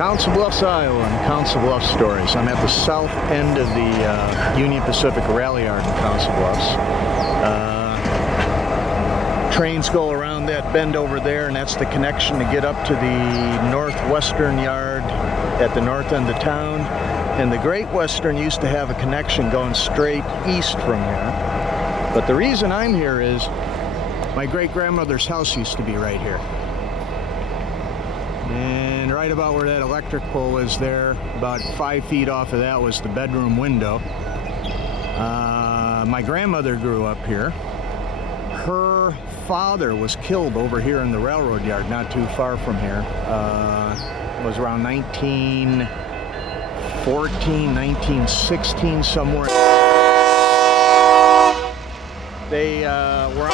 Council Bluffs, Iowa, and Council Bluffs stories. I'm at the south end of the Union Pacific Rally Yard in Council Bluffs. Trains go around that bend over there, and that's the connection to get up to the northwestern yard at the north end of town. And the Great Western used to have a connection going straight east from here. But the reason I'm here is my great-grandmother's house used to be right here. And right about where that electric pole is there, about 5 feet off of that was the bedroom window. My grandmother grew up here. Her father was killed over here in the railroad yard, not too far from here. It was around 1914, 1916, somewhere. They were...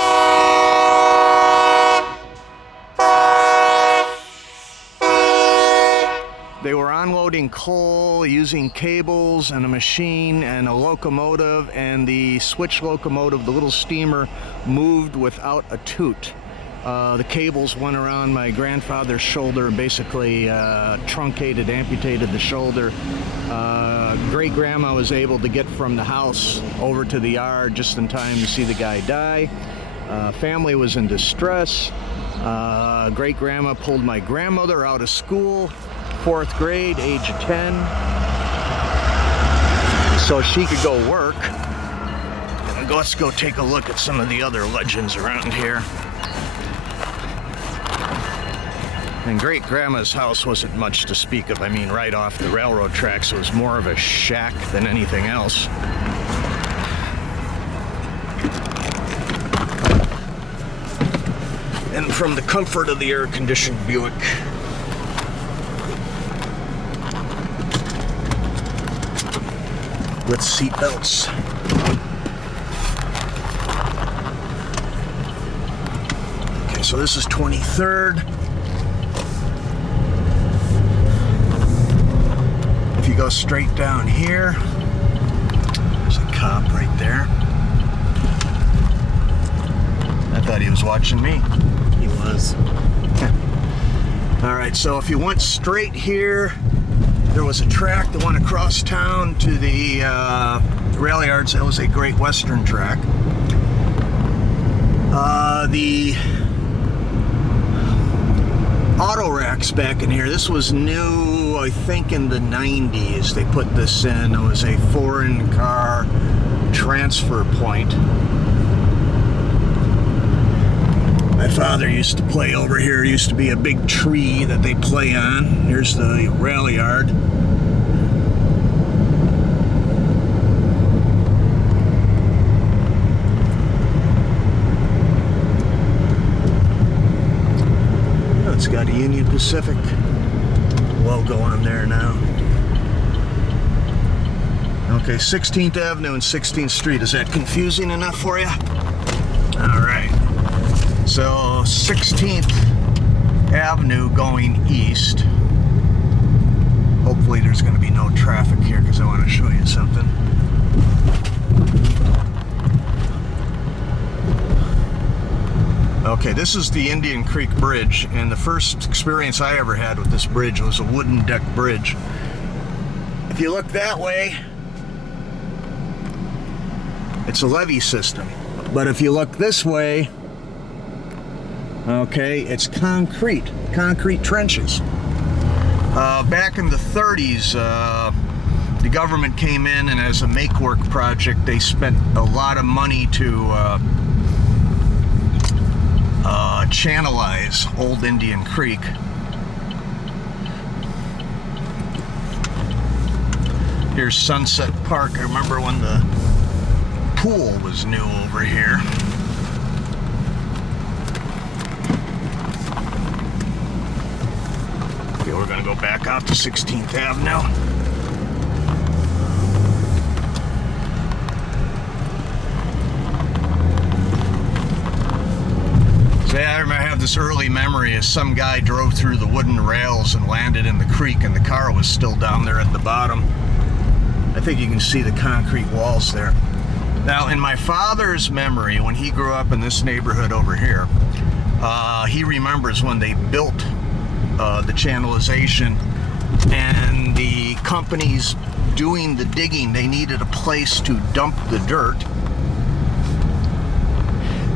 They were unloading coal using cables and a machine and a locomotive, and the switch locomotive, the little steamer, moved without a toot. The cables went around my grandfather's shoulder and basically truncated, amputated the shoulder. Great-grandma was able to get from the house over to the yard just in time to see the guy die. Family was in distress. Great-grandma pulled my grandmother out of school, 4th grade, age of 10, so she could go work. And let's go take a look at some of the other legends around here. And great-grandma's house wasn't much to speak of. I mean, right off the railroad tracks, it was more of a shack than anything else. And from the comfort of the air-conditioned Buick, with seat belts. Okay, so this is 23rd. If you go straight down here, there's a cop right there. I thought he was watching me. He was. All right, so if you went straight here, there was a track that went across town to the rail yards. That was a Great Western track. The auto racks back in here, this was new, I think in the 90s they put this in. It was a foreign car transfer point. My father used to play over here. It used to be a big tree that they play on. Here's the rail yard. Oh, it's got a Union Pacific logo on there now. Okay, 16th Avenue and 16th Street. Is that confusing enough for you? All right. So 16th Avenue going east. Hopefully there's going to be no traffic here because I want to show you something. Okay, this is the Indian Creek Bridge, and the first experience I ever had with this bridge was a wooden deck bridge. If you look that way, it's a levee system. But if you look this way, okay, it's concrete trenches. Back in the 30s, the government came in, and as a make-work project, they spent a lot of money to channelize Old Indian Creek. Here's Sunset Park. I remember when the pool was new over here. We're going to go back out to 16th Avenue. So yeah, I have this early memory as some guy drove through the wooden rails and landed in the creek, and the car was still down there at the bottom. I think you can see the concrete walls there. Now, in my father's memory, when he grew up in this neighborhood over here, he remembers when they built the channelization, and the companies doing the digging, they needed a place to dump the dirt.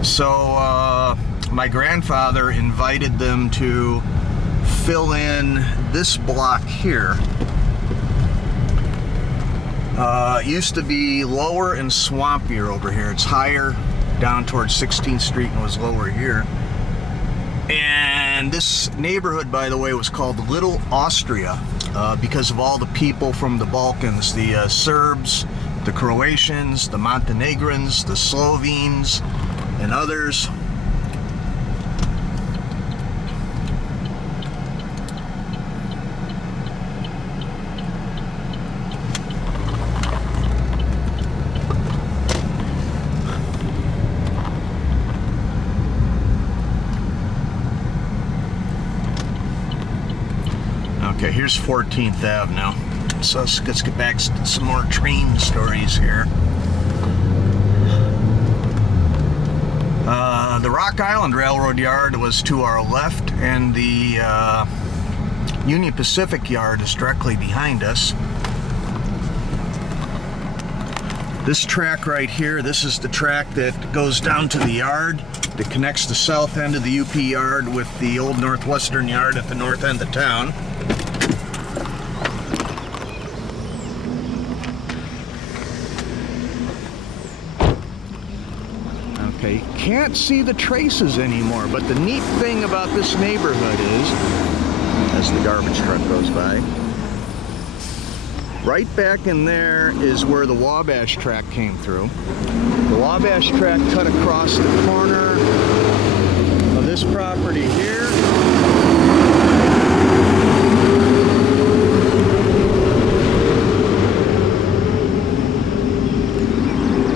So my grandfather invited them to fill in this block here. It used to be lower and swampier over here. It's higher down towards 16th Street and was lower here. And this neighborhood, by the way, was called Little Austria because of all the people from the Balkans, the Serbs, the Croatians, the Montenegrins, the Slovenes, and others. Okay, here's 14th Ave now. So let's get back to some more train stories here. The Rock Island Railroad Yard was to our left, and the Union Pacific Yard is directly behind us. This track right here, this is the track that goes down to the yard that connects the south end of the UP yard with the old Northwestern yard at the north end of town. Okay, you can't see the traces anymore, but the neat thing about this neighborhood is, as the garbage truck goes by, right back in there is where the Wabash Track came through. The Wabash Track cut across the corner of this property here.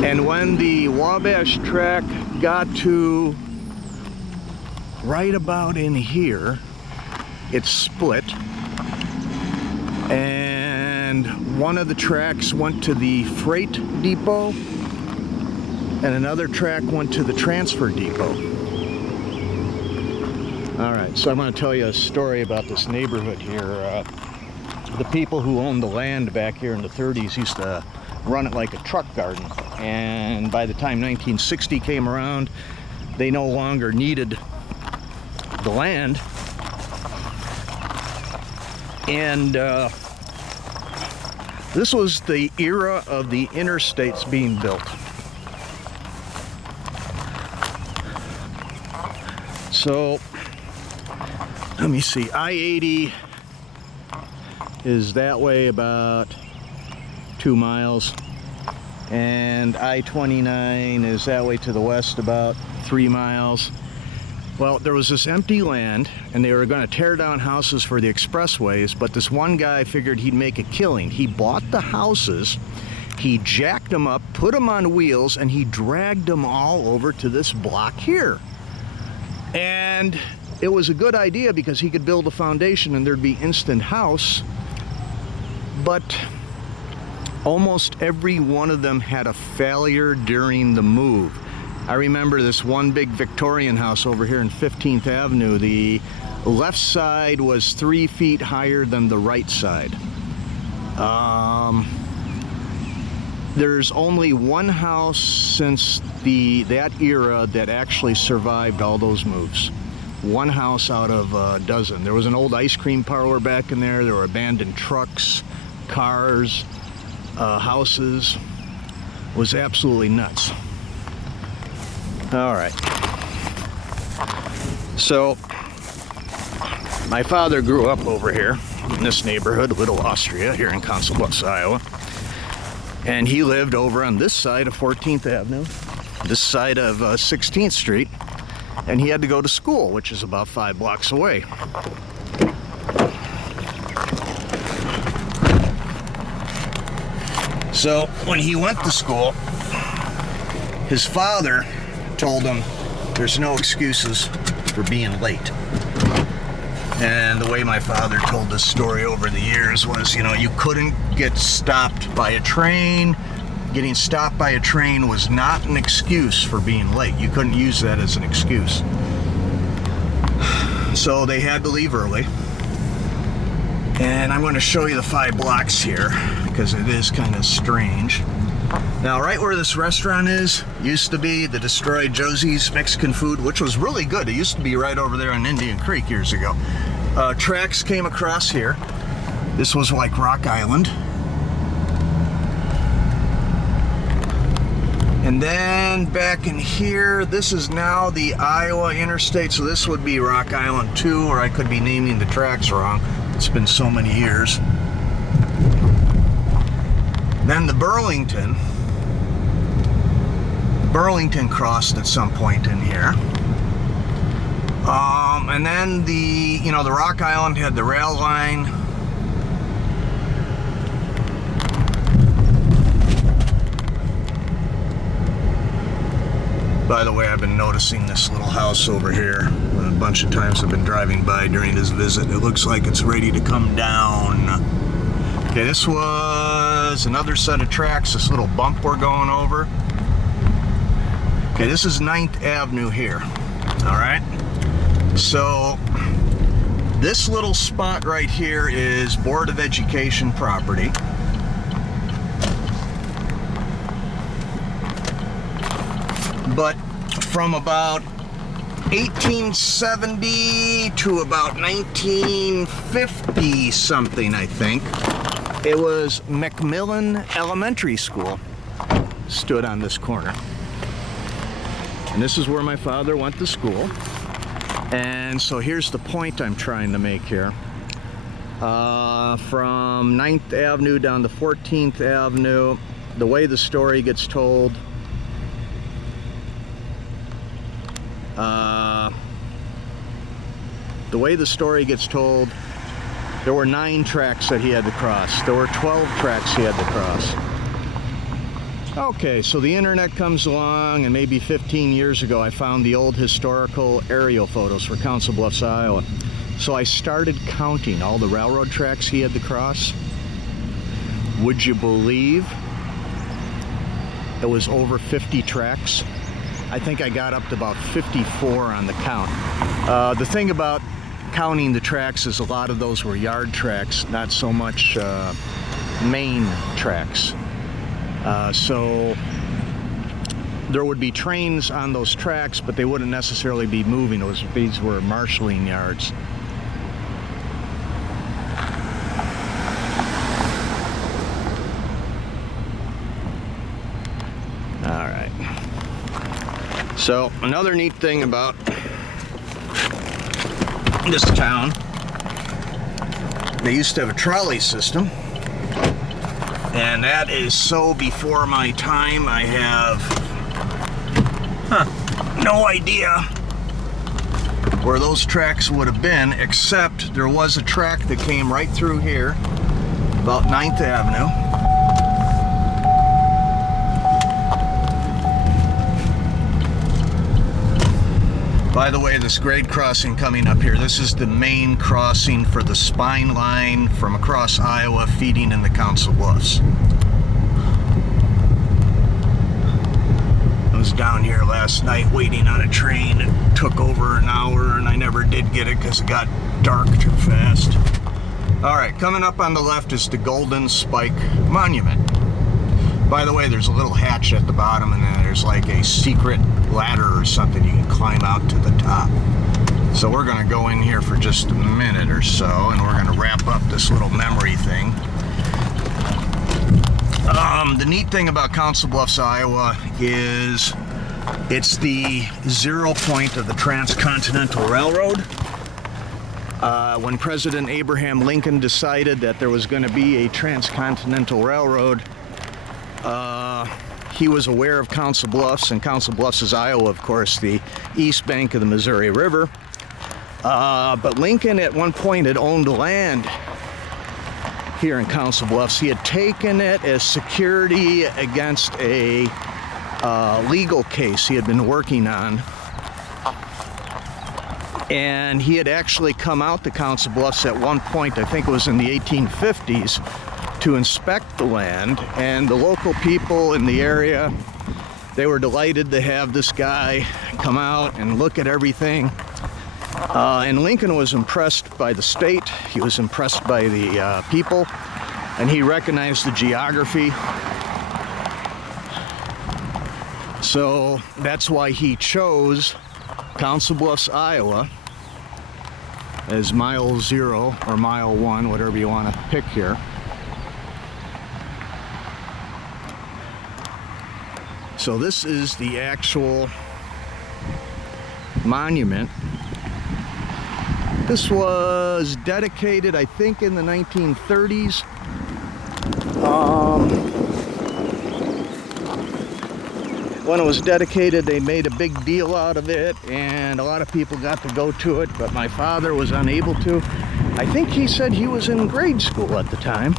And when the Wabash Track got to right about in here, it split, and one of the tracks went to the freight depot and another track went to the transfer depot. Alright, so I'm going to tell you a story about this neighborhood here. The people who owned the land back here in the 30s used to run it like a truck garden, and by the time 1960 came around, they no longer needed the land, and this was the era of the interstates being built. So let me see, I-80 is that way about 2 miles, and I-29 is that way to the west about 3 miles. Well, there was this empty land, and they were going to tear down houses for the expressways, but this one guy figured he'd make a killing. He bought the houses, he jacked them up, put them on wheels, and he dragged them all over to this block here. And it was a good idea because he could build a foundation and there'd be instant house, but almost every one of them had a failure during the move. I remember this one big Victorian house over here in 15th Avenue. The left side was 3 feet higher than the right side. There's only one house since that era that actually survived all those moves. One house out of a dozen. There was an old ice cream parlor back in there. There were abandoned trucks, cars, houses. It was absolutely nuts. All right. So my father grew up over here in this neighborhood, Little Austria, here in Councilbluffs, Iowa. And he lived over on this side of 14th Avenue, this side of 16th Street, and he had to go to school, which is about 5 blocks away. So when he went to school, his father told him there's no excuses for being late. And the way my father told this story over the years was, you know, you couldn't get stopped by a train. Getting stopped by a train was not an excuse for being late. You couldn't use that as an excuse. So they had to leave early. And I'm going to show you the 5 blocks here because it is kind of strange. Now, right where this restaurant is, used to be the destroyed Josie's Mexican food, which was really good. It used to be right over there on Indian Creek years ago. Tracks came across here. This was like Rock Island. And then back in here, this is now the Iowa Interstate, so this would be Rock Island 2, or I could be naming the tracks wrong. It's been so many years. Then the Burlington crossed at some point in here. And then the Rock Island had the rail line. By the way, I've been noticing this little house over here a bunch of times I've been driving by during this visit. It looks like it's ready to come down. Okay, this was another set of tracks, this little bump we're going over. Okay, this is 9th Avenue here. All right. So this little spot right here is Board of Education property. But from about 1870 to about 1950 something, I think, it was MacMillan Elementary School stood on this corner. And this is where my father went to school. And so here's the point I'm trying to make here. From 9th Avenue down to 14th Avenue, the way the story gets told, there were 9 tracks that he had to cross. There were 12 tracks he had to cross. Okay, so the internet comes along, and maybe 15 years ago I found the old historical aerial photos for Council Bluffs, Iowa. So I started counting all the railroad tracks he had to cross. Would you believe it was over 50 tracks? I think I got up to about 54 on the count. The thing about counting the tracks is a lot of those were yard tracks, not so much main tracks. So there would be trains on those tracks, but they wouldn't necessarily be moving. These were marshalling yards. All right. So another neat thing about this town, they used to have a trolley system, and that is so before my time. I have no idea where those tracks would have been, except there was a track that came right through here, about 9th Avenue. By the way, this grade crossing coming up here, this is the main crossing for the spine line from across Iowa feeding in the Council Bluffs. I was down here last night waiting on a train. It took over an hour and I never did get it because it got dark too fast. All right, coming up on the left is the Golden Spike Monument. By the way, there's a little hatch at the bottom, and then there's like a secret ladder or something you can climb out to the top. So we're going to go in here for just a minute or so, and we're going to wrap up this little memory thing. The neat thing about Council Bluffs, Iowa is it's the 0 point of the Transcontinental Railroad. When President Abraham Lincoln decided that there was going to be a Transcontinental Railroad, he was aware of Council Bluffs, and Council Bluffs is Iowa, of course, the east bank of the Missouri River. But Lincoln at one point had owned land here in Council Bluffs. He had taken it as security against a legal case he had been working on. And he had actually come out to Council Bluffs at one point, I think it was in the 1850s, to inspect the land, and the local people in the area, they were delighted to have this guy come out and look at everything. And Lincoln was impressed by the state, he was impressed by the people, and he recognized the geography. So that's why he chose Council Bluffs, Iowa as mile 0 or mile 1, whatever you want to pick here. So this is the actual monument. This was dedicated, I think, in the 1930s. When it was dedicated, they made a big deal out of it, and a lot of people got to go to it, but my father was unable to. I think he said he was in grade school at the time.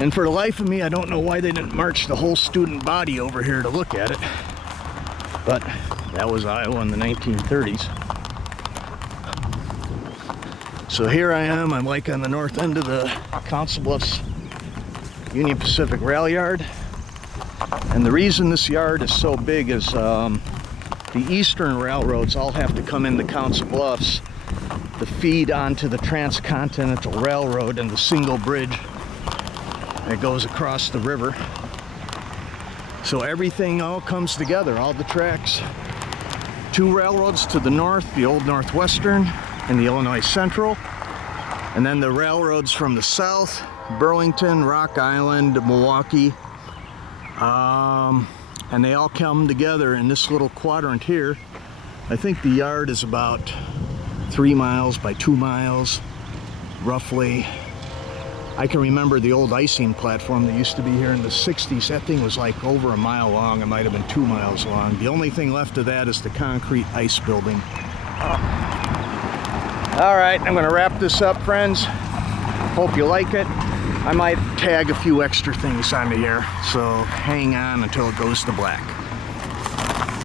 And for the life of me, I don't know why they didn't march the whole student body over here to look at it. But that was Iowa in the 1930s. So here I am, I'm like on the north end of the Council Bluffs Union Pacific Rail Yard. And the reason this yard is so big is the eastern railroads all have to come into Council Bluffs to feed onto the Transcontinental Railroad and the single bridge that goes across the river. So everything all comes together, all the tracks. 2 railroads to the north, the old Northwestern and the Illinois Central. And then the railroads from the south, Burlington, Rock Island, Milwaukee. And they all come together in this little quadrant here. I think the yard is about 3 miles by 2 miles, roughly. I can remember the old icing platform that used to be here in the 60s. That thing was like over a mile long. It might have been 2 miles long. The only thing left of that is the concrete ice building. All right, I'm gonna wrap this up, friends. Hope you like it. I might tag a few extra things onto here, so hang on until it goes to black.